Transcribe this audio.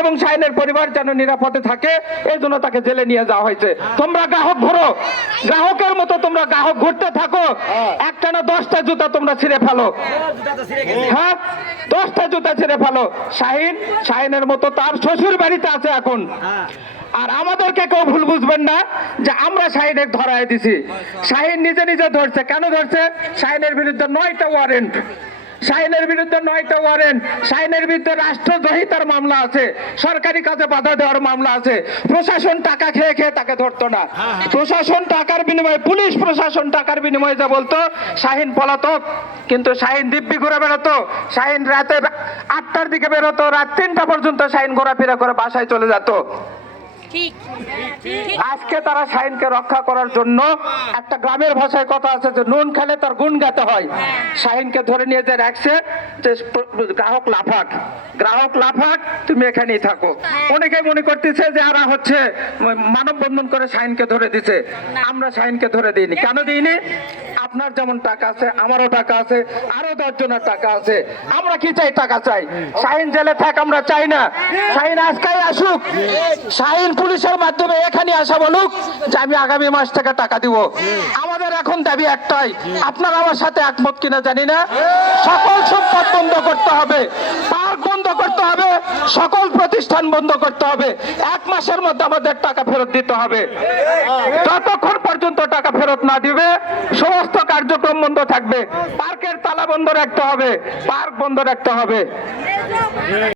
এবং শাহিনের পরিবার যেন নিরাপদে থাকে, এই জন্য তাকে জেলে নিয়ে যাওয়া হয়েছে। তোমরা গ্রাহক ঘোরো, গ্রাহকের মতো তোমরা গ্রাহক ঘুরতে থাকো, একটানা 10টা জুতা তোমরা ছিঁড়ে ফেলো। হ্যাঁ, 10টা জুতা ছিঁড়ে ফেলো। শাহিনের মতো তার শ্বশুর বাড়িতে আছে এখন। আর আমাদেরকে কেউ ভুল বুঝবেন না যে আমরা শাহিনের ধরায় দিছি। শাহিন নিজে নিজে ধরছে। কেন ধরছে? শাহিনের বিরুদ্ধে 9টা ওয়ারেন্ট, শাহিনের বিরুদ্ধে 9টা ওয়ারেন্ট, শাহিনের বিরুদ্ধে রাষ্ট্রদ্রোহিতার মামলা আছে, সরকারি কাজে বাধা দেওয়ার মামলা আছে। প্রশাসন টাকা খেয়ে খেয়ে তাকে ধরতো না। প্রশাসন টাকার বিনিময়ে, পুলিশ প্রশাসন টাকার বিনিময়ে যা বলতো শাহিন পলাতক, কিন্তু শাহিন দিব্যি ঘুরে বেড়াতো। শাহিন রাতে 8টার দিকে বেরোতো, রাত 3টা পর্যন্ত শাহিন ঘোরাফেরা করে বাসায় চলে যেত। আজকে তারা শাহিনকে রক্ষা করার জন্য, একটা গ্রামের ভাষায় কথা আছে যে নুন খেলে তার গুণ গাতে হয়, শাহিনকে ধরে নিয়ে যে রাখছে যে গ্রাহক লাফাক, গ্রাহক লাফাক, তুমি এখানেই থাকো। অনেকে মনে করতেছে যে এরা হচ্ছে মানববন্ধন করে শাহিনকে ধরে দিছে। আমরা শাহিনকে ধরে দিইনি। কেন দিইনি? আপনার যেমন টাকা আছে, আমারও টাকা আছে, আরো 10 জনের টাকা আছে। আমরা কি চাই? টাকা চাই। শাহিন জেলে থাক আমরা চাই না। শাহিন আজকাই আসুক, শাহিন পুলিশের মাধ্যমে এখানে আসা বলুক যে আমি আগামী মাস থেকে টাকা দিব। আমাদের এখন দাবি একটাই, আপনারা আমার সাথে একমত কিনা জানি না, সকল সম্পদ বন্ধ করতে হবে, পার্ক বন্ধ করতে হবে, সকল প্রতিষ্ঠান বন্ধ করতে হবে। 1 মাসের মধ্যে আমাদের টাকা ফেরত দিতে হবে। যতক্ষণ পর্যন্ত টাকা ফেরত না দিবে সমস্ত কার্যক্রম বন্ধ থাকবে। পার্কের তালা বন্ধ রাখতে হবে, পার্ক বন্ধ রাখতে হবে।